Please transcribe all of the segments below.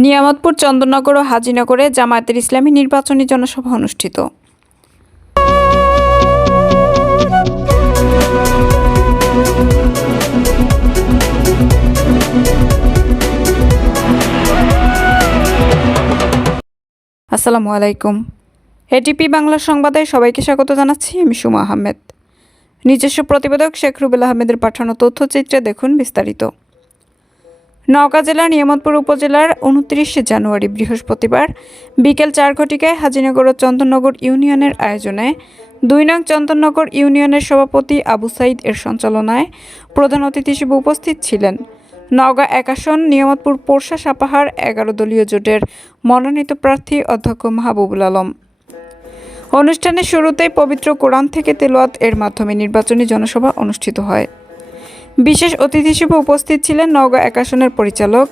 নিয়ামতপুর, চন্দননগর ও হাজীনগরে জামায়াতের ইসলামী নির্বাচনী জনসভা অনুষ্ঠিত। আসসালামু আলাইকুম। এটিপি বাংলা সংবাদে সবাইকে স্বাগত জানাচ্ছি। আমি সুমা আহমেদ। নিজস্ব প্রতিবেদক শেখ রুবেল আহমেদের পাঠানো তথ্যচিত্রে দেখুন বিস্তারিত। নওগাঁ জেলার নিয়ামতপুর উপজেলার 29 জানুয়ারি বৃহস্পতিবার বিকেল 4 ঘটিকায় হাজীনগর ও চন্দননগর ইউনিয়নের আয়োজনে 2 নং চন্দননগর ইউনিয়নের সভাপতি আবু সাইদ এর সঞ্চালনায় প্রধান অতিথি হিসেবে উপস্থিত ছিলেন নওগাঁ 1 আসন নিয়ামতপুর পোরশা সাপাহার 11 দলীয় জোটের মনোনীত প্রার্থী অধ্যক্ষ মাহবুবুল আলম। অনুষ্ঠানের শুরুতেই পবিত্র কোরআন থেকে তেলাওয়াত এর মাধ্যমে নির্বাচনী জনসভা অনুষ্ঠিত হয়। বিশেষ অতিথি হিসেবে উপস্থিত ছিলেন নওগাঁ 1 আসনের পরিচালক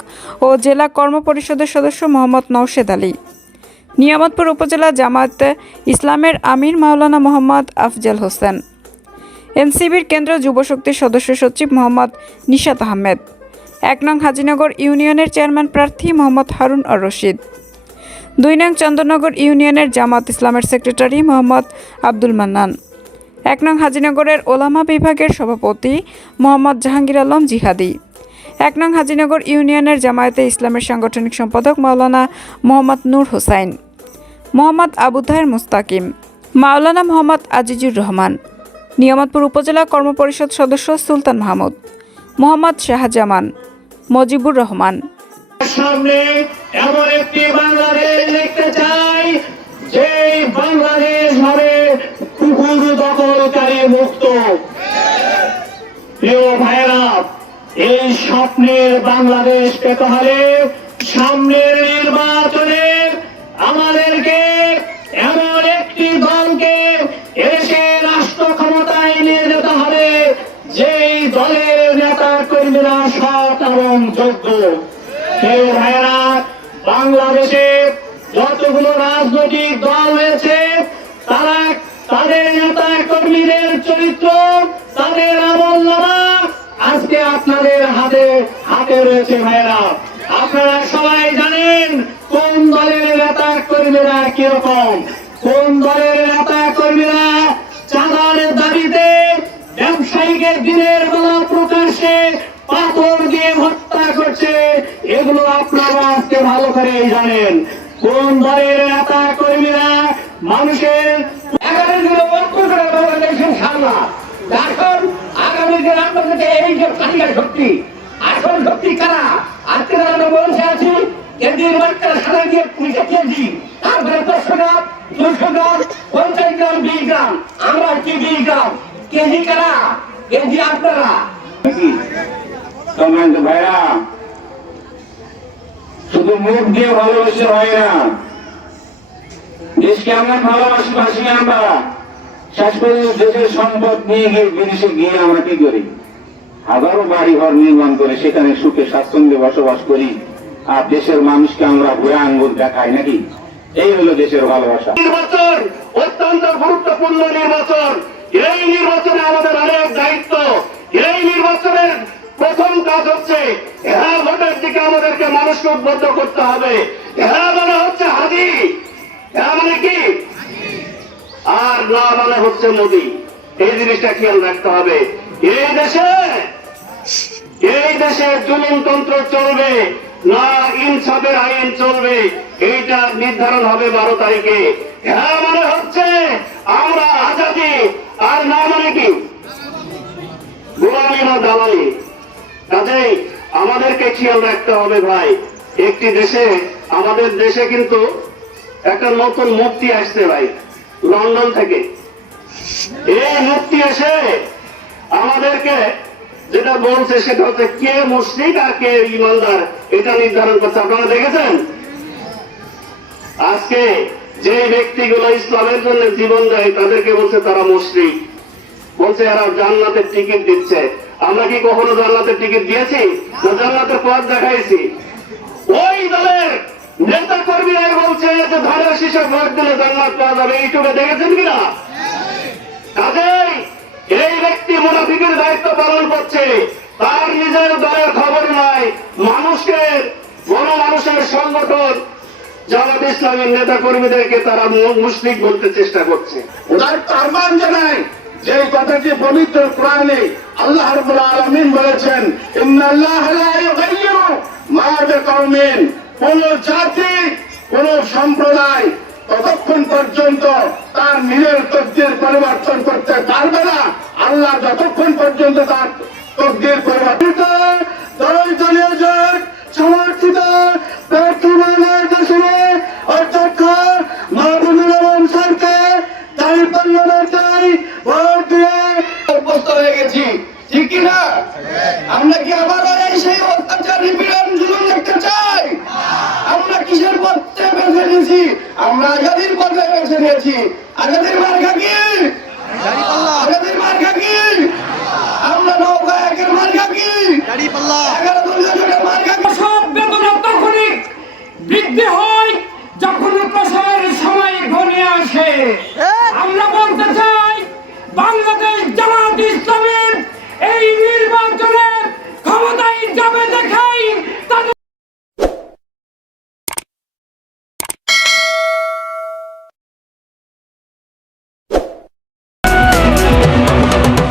ও জেলা কর্ম পরিষদের সদস্য মোহাম্মদ নওশেদ আলী, নিয়ামতপুর উপজেলা জামায়াতে ইসলামের আমির মাওলানা মোহাম্মদ আফজাল হোসেন, এনসিবির কেন্দ্র যুবশক্তির সদস্য সচিব মোহাম্মদ নিশাত আহমেদ, 1 নং হাজীনগর ইউনিয়নের চেয়ারম্যান প্রার্থী মোহাম্মদ হারুন আর রশিদ, 2 নং চন্দননগর ইউনিয়নের জামাত ইসলামের সেক্রেটারি মোহাম্মদ আব্দুল মান্নান, 1 নং হাজীনগরের ওলামা বিভাগের সভাপতি মোহাম্মদ জাহাঙ্গীর আলম জিহাদি, 1 নং হাজীনগর ইউনিয়নের জামায়াতে ইসলামের সাংগঠনিক সম্পাদক মাওলানা মোহাম্মদ নূর হোসাইন, মোহাম্মদ আবু তাহের মুস্তাকিম, মাওলানা মোহাম্মদ আজিজুর রহমান, নিয়ামতপুর উপজেলা কর্মপরিষদ সদস্য সুলতান মাহমুদ, মোহাম্মদ শাহজামান, মজিবুর রহমান। সামনে এমন একটি বাংলাদেশ দেখতে চাই যে বাংলাদেশ হবে কুকুর দখলকারী মুক্ত। প্রিয় ভাইরা, এই স্বপ্নের বাংলাদেশ পেতে হলে সামনের নির্বাচনে আমাদেরকে এমন একটি দলকে এসে রাষ্ট্র ক্ষমতায় নিয়ে যেতে হবে যেই দলের নেতা কর্মীরা সৎ এবং যোগ্য। প্রিয় ভাইরা, বাংলাদেশে যতগুলো রাজনৈতিক দল রয়েছে তারা তাদের নেতা কর্মীদের চরিত্র, তাদের আমলনামা আজকে আপনাদের হাতে রয়েছে। ভাইরা, আপনারা সবাই জানেন কোন দলের নেতা কর্মীরা কিরকম, কোন দলের নেতা কর্মীরা চাঁদার দাবিতে ব্যবসায়ীকে দিনের বেলা প্রকাশ্যে পাথর দিয়ে হত্যা করছে, এগুলো আপনারা আজকে ভালো করে জানেন। কোন দলের নেতা কর্মীরা মানুষের এখন আগামী দিন আপনাদেরকে এই যে তালিকার শক্তি, আসল শক্তি কারা? আজকে আমরা বলছে আছি কেন্দ্রীয় বার্তার সারা দিয়ে 20 কেজি, তারপরে 100 গ্রাম, 200 গ্রাম, 50 গ্রাম, 20 গ্রাম, আমরা কি 20 গ্রাম কেজি কারা? কেজি আপনারা। ভাইরা, শুধু মুখ দিয়ে ভালোবাসে হয় না, দেশকে আমরা ভালোবাসি। আমরা শেষ পর্যন্ত দেশের সম্পদ নিয়ে গিয়ে বিদেশে গিয়ে আমরা কি করি? হাজারো বাড়ি ঘর নির্মাণ করে সেখানে সুখে স্বাচ্ছন্দ্যে বসবাস করি, আর দেশের মানুষকে আমরা ঘুরে আঙ্গুল দেখাই নাকি? এই হলো দেশের ভালোবাসা। নির্বাচন অত্যন্ত গুরুত্বপূর্ণ নির্বাচন। এই নির্বাচনে আমাদের অনেক দায়িত্ব। এই নির্বাচনের প্রথম কাজ হচ্ছে হ্যাঁ ভোটের দিকে আমাদেরকে মানুষকে উদ্বুদ্ধ করতে হবে। হ্যাঁ মানে হচ্ছে হাজি, হ্যাঁ মানে কি, আর না মানে হচ্ছে মোদি। এই জিনিসটা খেয়াল রাখতে হবে। এই দেশে জুলুমতন্ত্র চলবে না ইনসাফের আইন চলবে, এইটা নির্ধারণ হবে 12 তারিখে। হ্যাঁ মানে হচ্ছে আমরা আজাদি, আর না মানে কি গোলামি না দালালি। কাজেই আমাদেরকে খেয়াল রাখতে হবে ভাই। একটি দেশে, আমাদের দেশে কিন্তু একটা নতুন মুফতি আসছে ভাই লন্ডন থেকে। এই মুফতি এসে আমাদেরকে যেটা বলছে সেটা হচ্ছে কে মুশরিক আর কে ইমানদার, এটা নির্ধারণ করছে। আপনারা দেখেছেন আজকে যে ব্যক্তিগুলো ইসলামের জন্য জীবন দেয় তাদেরকে বলছে তারা মুশরিক, বলছে এরা জান্নাতের টিকিট দিচ্ছে। আমরা কি কখনো জান্নাতের টিকিট দিয়েছি না জান্নাতের পথ দেখাইছি? ওই দলের নেতা কর্মীরা বলছে যে ধানের শীষে ভোট দিলে জান্নাত পাওয়া যাবে। ইউটিউবে দেখেছেন কিনা? কাজেই এই ব্যক্তি মুনাফিকের দায়িত্ব পালন করছে, তার নিজের দলের খবর নাই, মানুষকে গণমানুষের সংগঠন জামাত ইসলামের নেতা কর্মীদেরকে তারা মুশরিক বলতে চেষ্টা করছে। ওদের আহ্বান জানাই যে কথাটি পবিত্র কোরআনে আল্লাহ রাব্বুল আলামিন বলেছেন, ইন্নাল্লাহা লা ইউগাইয়িরু মা বিকাওমিন, কোন জাতি কোন সম্প্রদায় ততক্ষণ পর্যন্ত তার নিজের তকদীর পরিবর্তন করতে পারবে না, আল্লাহ যতক্ষণ পর্যন্ত তার তকদীর পরিবর্তন দলীয় জোট সমর্থিত প্রার্থীমানের দেশে অধ্যক্ষ মাহবুবুল আলম স্যারকে দাঁড়িপাল্লায় ভোট দিয়ে অভ্যস্ত হয়ে গেছি, ঠিক কিনা? আমরা কি আবার সেই অত্যাচার নিপীড়ন জুলুম দেখতে চাই? আমরা কিসের পথে বেছে নিয়েছি? আমরা আজাদির পথে বেছে নিয়েছি। আজাদির মার্কা কি? আজাদির মার্কা কি? আমরা নৌকা একের মার্কা কি? 11 দলীয় জোটের মার্কা কি? সব বেদনা তখনই বৃদ্ধি হয় যখন প্রসারের সময় ঘনিয়ে আসে।